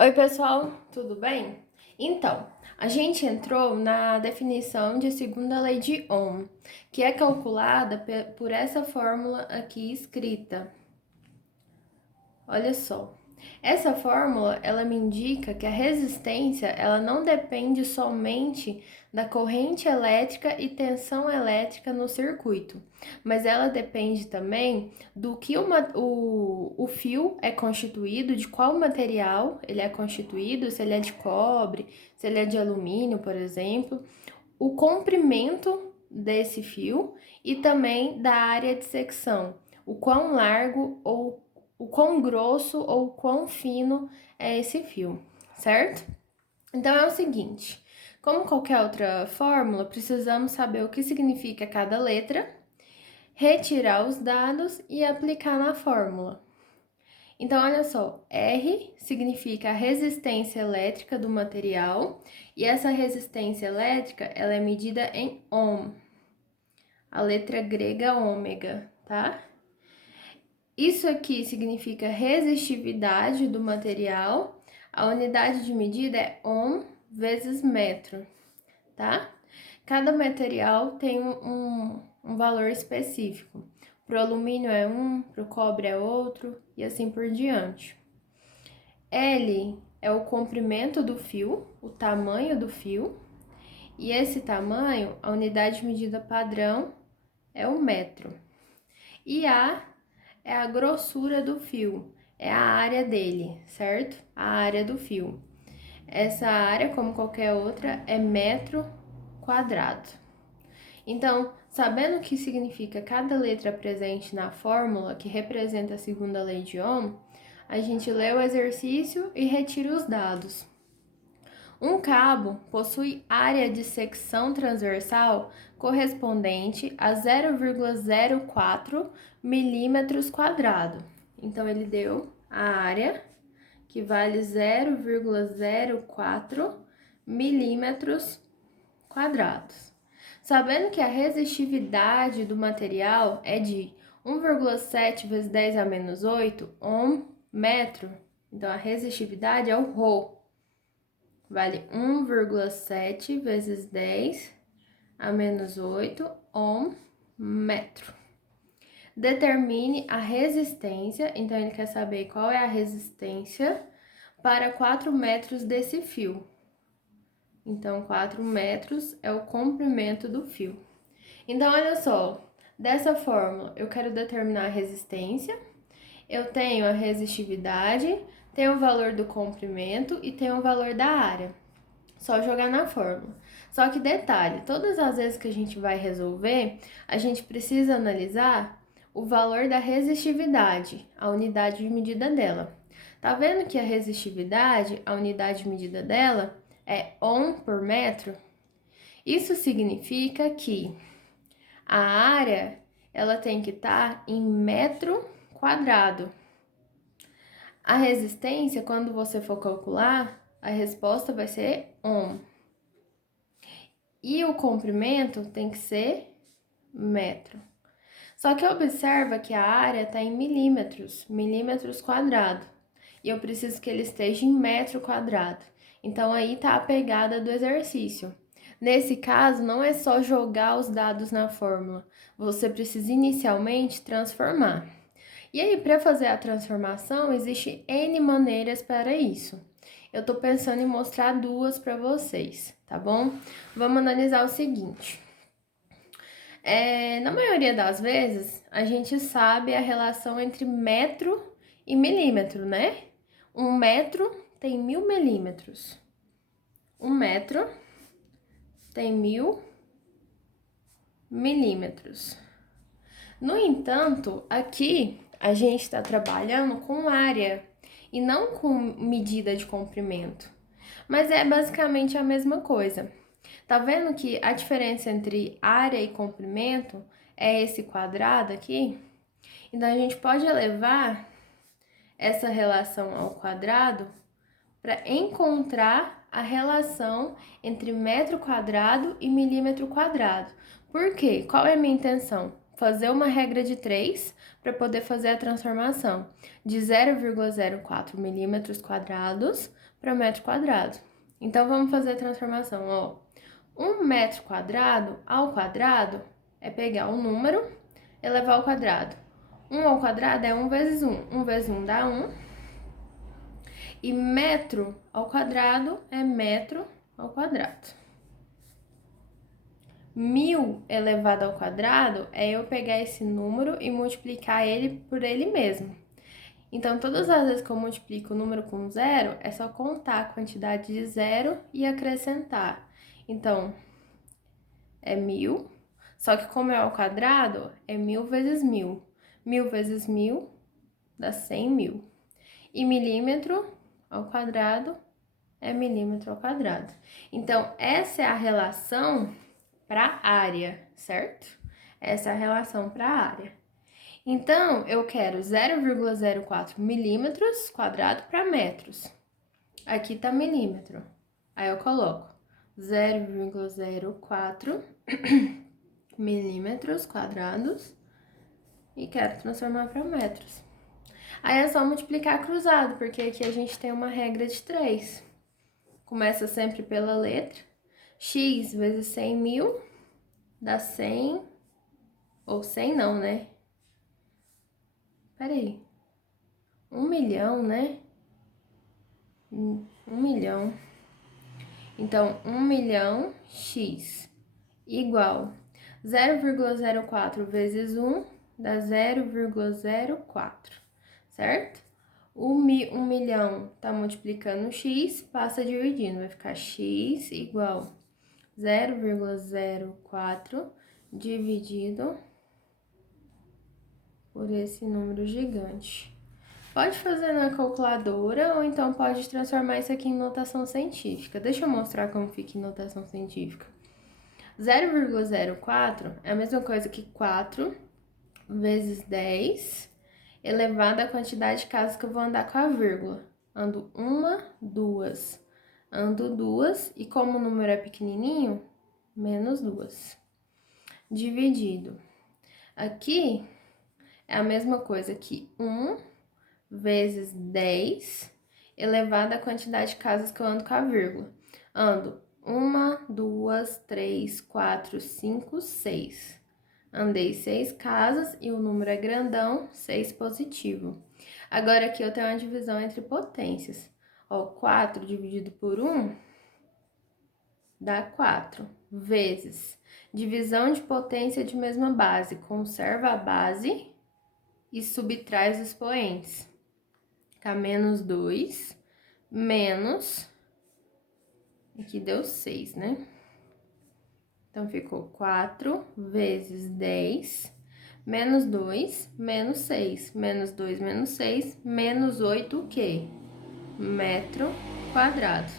Oi, pessoal, tudo bem? Então, a gente entrou na definição de segunda lei de Ohm, que é calculada por essa fórmula aqui escrita. Olha só. Essa fórmula, ela me indica que a resistência, ela não depende somente da corrente elétrica e tensão elétrica no circuito, mas ela depende também do que o fio é constituído, de qual material ele é constituído, se ele é de cobre, se ele é de alumínio, por exemplo, o comprimento desse fio e também da área de secção, o quão largo ou o quão grosso ou o quão fino é esse fio, certo? Então é o seguinte, como qualquer outra fórmula, precisamos saber o que significa cada letra, retirar os dados e aplicar na fórmula. Então, olha só, R significa a resistência elétrica do material, e essa resistência elétrica, ela é medida em ohm, a letra grega ômega, tá? Isso aqui significa resistividade do material. A unidade de medida é ohm vezes metro, tá? Cada material tem um valor específico. Para o alumínio é um, para o cobre é outro e assim por diante. L é o comprimento do fio, o tamanho do fio. E esse tamanho, a unidade de medida padrão é o metro. E A é a grossura do fio, é a área dele, certo? A área do fio. Essa área, como qualquer outra, é metro quadrado. Então, sabendo o que significa cada letra presente na fórmula que representa a segunda lei de Ohm, a gente lê o exercício e retira os dados. Um cabo possui área de secção transversal correspondente a 0,04 milímetros quadrados. Então, ele deu a área que vale 0,04 milímetros quadrados. Sabendo que a resistividade do material é de 1,7 vezes 10 a menos 8 ohm metro, então a resistividade é o Rho. Vale 1,7 vezes 10 a menos 8 ohm metro. Determine a resistência, então ele quer saber qual é a resistência para 4 metros desse fio. Então, 4 metros é o comprimento do fio. Então, olha só, dessa fórmula eu quero determinar a resistência, eu tenho a resistividade, tenho o valor do comprimento e tenho o valor da área. Só jogar na fórmula. Só que detalhe, todas as vezes que a gente vai resolver, a gente precisa analisar o valor da resistividade, a unidade de medida dela. Tá vendo que a resistividade, a unidade de medida dela, é ohm por metro? Isso significa que a área, ela tem que estar em metro quadrado. A resistência, quando você for calcular, a resposta vai ser ohm. E o comprimento tem que ser metro. Só que observa que a área está em milímetros, milímetros quadrado. E eu preciso que ele esteja em metro quadrado. Então, aí está a pegada do exercício. Nesse caso, não é só jogar os dados na fórmula. Você precisa inicialmente transformar. E aí, para fazer a transformação, existe N maneiras para isso. Eu tô pensando em mostrar duas para vocês, tá bom? Vamos analisar o seguinte. Na maioria das vezes, a gente sabe a relação entre metro e milímetro, né? 1 metro tem 1000 milímetros. 1 metro tem 1000 milímetros. No entanto, aqui a gente está trabalhando com área e não com medida de comprimento. Mas é basicamente a mesma coisa. Tá vendo que a diferença entre área e comprimento é esse quadrado aqui? Então, a gente pode elevar essa relação ao quadrado para encontrar a relação entre metro quadrado e milímetro quadrado. Por quê? Qual é a minha intenção? Fazer uma regra de 3 para poder fazer a transformação de 0,04 milímetros quadrados para metro quadrado. Então, vamos fazer a transformação, ó. 1 metro quadrado ao quadrado é pegar o número, elevar ao quadrado. 1 ao quadrado é 1 vezes 1. 1 vezes 1 dá 1. E metro ao quadrado é metro ao quadrado. 1000 elevado ao quadrado é eu pegar esse número e multiplicar ele por ele mesmo. Então, todas as vezes que eu multiplico o número com zero, é só contar a quantidade de zero e acrescentar. Então, é 1000, só que como é ao quadrado, é 1000 vezes 1000. 1000 vezes 1000 dá 100 mil. E milímetro ao quadrado é milímetro ao quadrado. Então, essa é a relação para área, certo? Essa é a relação para área. Então, eu quero 0,04 milímetros quadrado para metros. Aqui tá milímetro. Aí eu coloco 0,04 milímetros quadrados e quero transformar para metros. Aí é só multiplicar cruzado, porque aqui a gente tem uma regra de 3. Começa sempre pela letra. X vezes 100 mil dá 100, ou 100 não, né? Peraí. 1 milhão, né? 1 milhão. Então, 1 milhão X igual 0,04 vezes 1 dá 0,04, certo? 1 milhão tá multiplicando X, passa dividindo, vai ficar X igual 0,04 dividido por esse número gigante. Pode fazer na calculadora ou então pode transformar isso aqui em notação científica. Deixa eu mostrar como fica em notação científica. 0,04 é a mesma coisa que 4 vezes 10 elevado à quantidade de casas que eu vou andar com a vírgula. Ando uma, duas. Ando duas e como o número é pequenininho, menos duas. Dividido. Aqui é a mesma coisa que 1 vezes 10 elevado à quantidade de casas que eu ando com a vírgula. Ando 1, 2, 3, 4, 5, 6. Andei 6 casas e o número é grandão, 6 positivo. Agora aqui eu tenho uma divisão entre potências. Ó, 4 dividido por 1 dá 4, vezes divisão de potência de mesma base. Conserva a base e subtrai os expoentes. Fica menos 2, menos... Aqui deu 6, né? Então, ficou 4 vezes 10, menos 2, menos 6. Menos 2, menos 6, menos 8, o quê? Metro quadrado.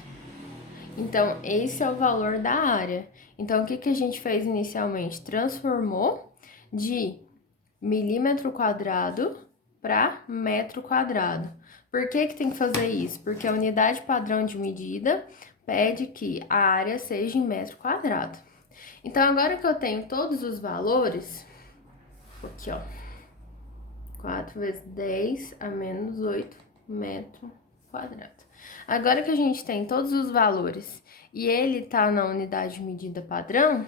Então, esse é o valor da área. Então, o que a gente fez inicialmente? Transformou de milímetro quadrado para metro quadrado. Por que tem que fazer isso? Porque a unidade padrão de medida pede que a área seja em metro quadrado. Então, agora que eu tenho todos os valores, aqui ó, 4 vezes 10 a menos 8 metro quadrado. Agora que a gente tem todos os valores e ele tá na unidade de medida padrão,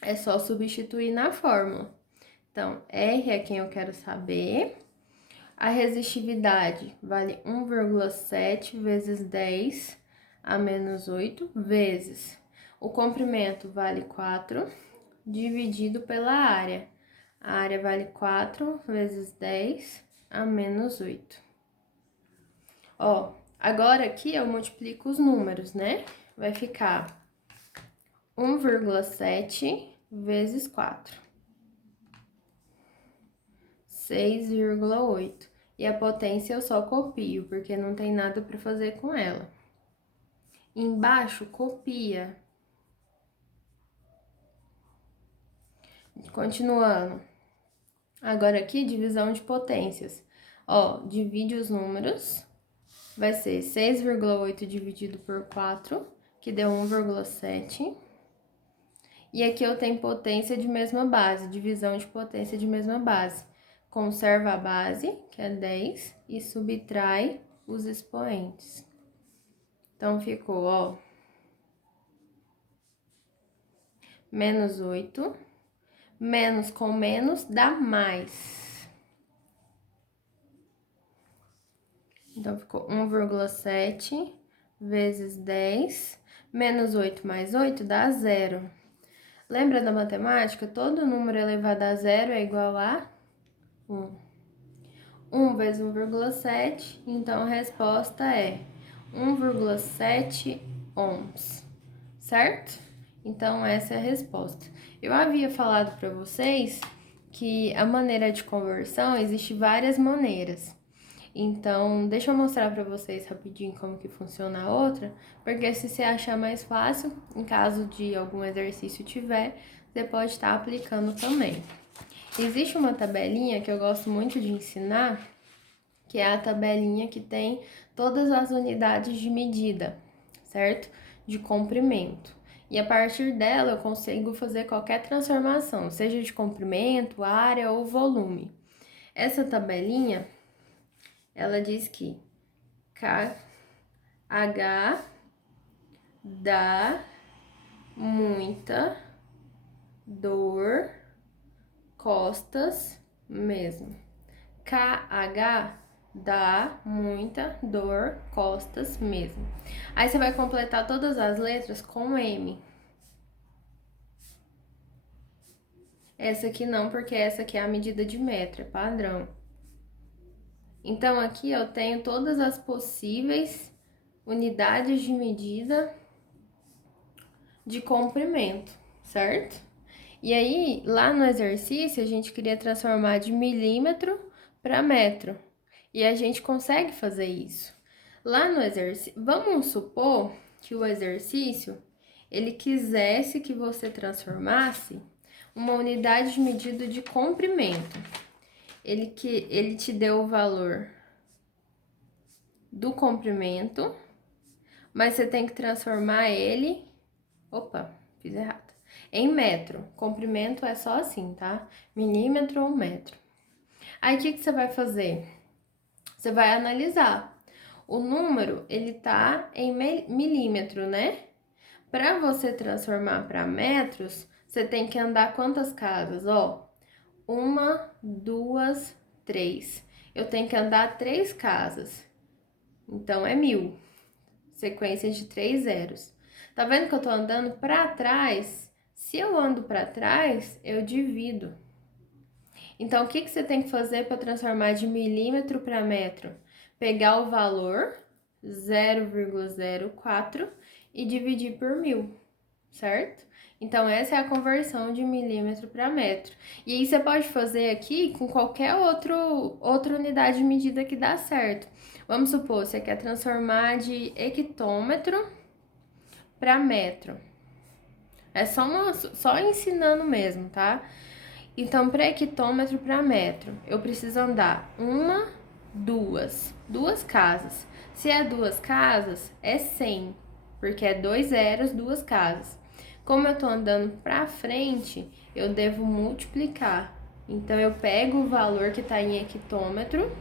é só substituir na fórmula. Então, R é quem eu quero saber. A resistividade vale 1,7 vezes 10 a menos 8 vezes. O comprimento vale 4 dividido pela área. A área vale 4 vezes 10 a menos 8. Ó, agora aqui eu multiplico os números, né? Vai ficar 1,7 vezes 4. 6,8. E a potência eu só copio, porque não tem nada para fazer com ela. Embaixo, copia. Continuando. Agora aqui, divisão de potências. Ó, divide os números. Vai ser 6,8 dividido por 4, que deu 1,7. E aqui eu tenho potência de mesma base, divisão de potência de mesma base. Conserva a base, que é 10, e subtrai os expoentes. Então, ficou, ó, menos 8, menos com menos dá mais. Então, ficou 1,7 vezes 10, menos 8 mais 8 dá 0. Lembra da matemática? Todo número elevado a zero é igual a 1. 1 vezes 1,7, então a resposta é 1,7 ohms, certo? Então, essa é a resposta. Eu havia falado para vocês que a maneira de conversão existe várias maneiras. Então, deixa eu mostrar para vocês rapidinho como que funciona a outra, porque se você achar mais fácil, em caso de algum exercício tiver, você pode estar aplicando também. Existe uma tabelinha que eu gosto muito de ensinar, que é a tabelinha que tem todas as unidades de medida, certo? De comprimento. E a partir dela eu consigo fazer qualquer transformação, seja de comprimento, área ou volume. Essa tabelinha, ela diz que KH dá muita dor, costas mesmo. KH dá muita dor, costas mesmo. Aí você vai completar todas as letras com M. Essa aqui não, porque essa aqui é a medida de metro, é padrão. Então, aqui eu tenho todas as possíveis unidades de medida de comprimento, certo? E aí, lá no exercício, a gente queria transformar de milímetro para metro. E a gente consegue fazer isso. Lá no exercício, vamos supor que o exercício, ele quisesse que você transformasse uma unidade de medida de comprimento. Ele te deu o valor do comprimento, mas você tem que transformar ele... Opa, fiz errado. Em metro. Comprimento é só assim, tá? Milímetro ou metro. Aí, o que você vai fazer? Você vai analisar. O número, ele tá em milímetro, né? Para você transformar para metros, você tem que andar quantas casas? Ó, 1, 2, 3. Eu tenho que andar 3 casas. Então, é 1000. Sequência de 3 zeros. Tá vendo que eu tô andando para trás? Se eu ando para trás, eu divido. Então, o que você tem que fazer para transformar de milímetro para metro? Pegar o valor 0,04 e dividir por 1000, certo? Então, essa é a conversão de milímetro para metro. E aí, você pode fazer aqui com qualquer outra unidade de medida que dá certo. Vamos supor, você quer transformar de hectômetro para metro. É só ensinando mesmo, tá? Então, para hectômetro para metro, eu preciso andar duas casas. Se é 2 casas, é 100, porque é 2 zeros, 2 casas. Como eu tô andando para frente, eu devo multiplicar. Então, eu pego o valor que tá em hectômetro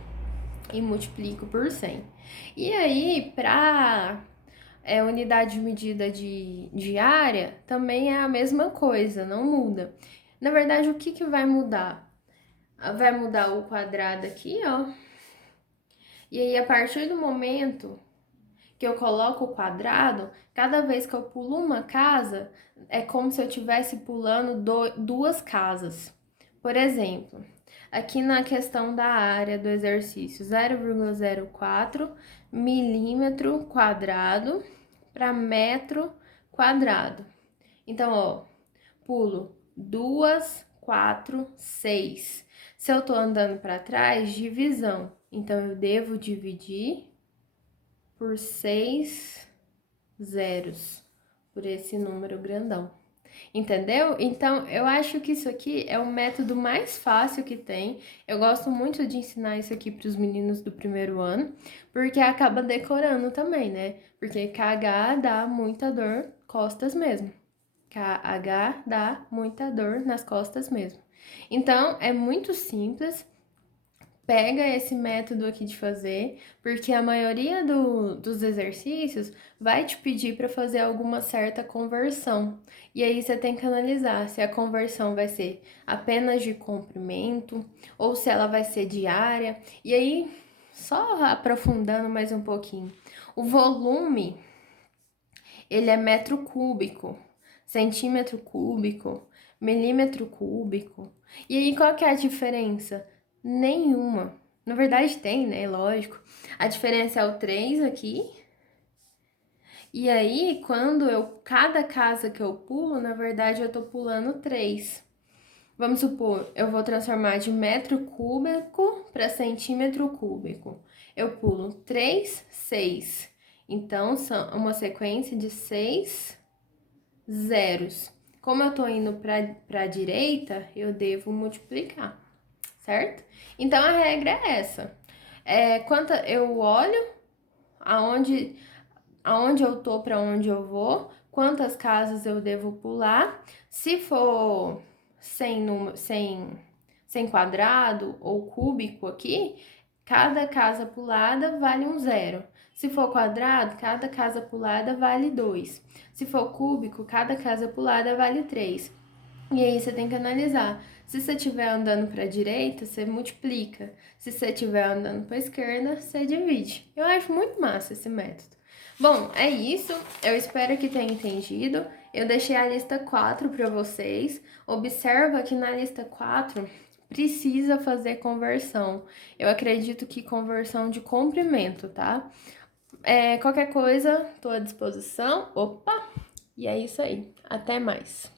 e multiplico por 100. E aí, para unidade de medida de área, também é a mesma coisa, não muda. Na verdade, o que vai mudar? Vai mudar o quadrado aqui, ó. E aí, a partir do momento que eu coloco o quadrado, cada vez que eu pulo uma casa, é como se eu estivesse pulando duas casas. Por exemplo, aqui na questão da área do exercício, 0,04 milímetro quadrado para metro quadrado. Então, ó, pulo 2, 4, 6. Se eu tô andando para trás, divisão. Então, eu devo dividir por 6 zeros, por esse número grandão. Entendeu? Então, eu acho que isso aqui é o método mais fácil que tem. Eu gosto muito de ensinar isso aqui para os meninos do primeiro ano, porque acaba decorando também, né? Porque KH dá muita dor, costas mesmo. KH dá muita dor nas costas mesmo. Então, é muito simples. pega esse método aqui de fazer, porque a maioria dos exercícios vai te pedir para fazer alguma certa conversão. E aí você tem que analisar se a conversão vai ser apenas de comprimento ou se ela vai ser diária. E aí, só aprofundando mais um pouquinho, o volume, ele é metro cúbico, centímetro cúbico, milímetro cúbico. E aí, qual que é a diferença? Nenhuma. Na verdade, tem, né? Lógico. A diferença é o 3 aqui. E aí, cada casa que eu pulo, na verdade, eu tô pulando 3. Vamos supor, eu vou transformar de metro cúbico para centímetro cúbico. Eu pulo 3, 6. Então, são uma sequência de 6 zeros. Como eu tô indo para a direita, eu devo multiplicar, certo? Então, a regra é essa. Quanto eu olho aonde, aonde eu tô, para onde eu vou, quantas casas eu devo pular. Se for sem quadrado ou cúbico aqui, cada casa pulada vale um zero. Se for quadrado, cada casa pulada vale 2. Se for cúbico, cada casa pulada vale 3. E aí você tem que analisar. Se você estiver andando para a direita, você multiplica. Se você estiver andando para a esquerda, você divide. Eu acho muito massa esse método. Bom, é isso. Eu espero que tenha entendido. Eu deixei a lista 4 para vocês. Observa que na lista 4 precisa fazer conversão. Eu acredito que conversão de comprimento, tá? Qualquer coisa, estou à disposição. Opa! E é isso aí. Até mais.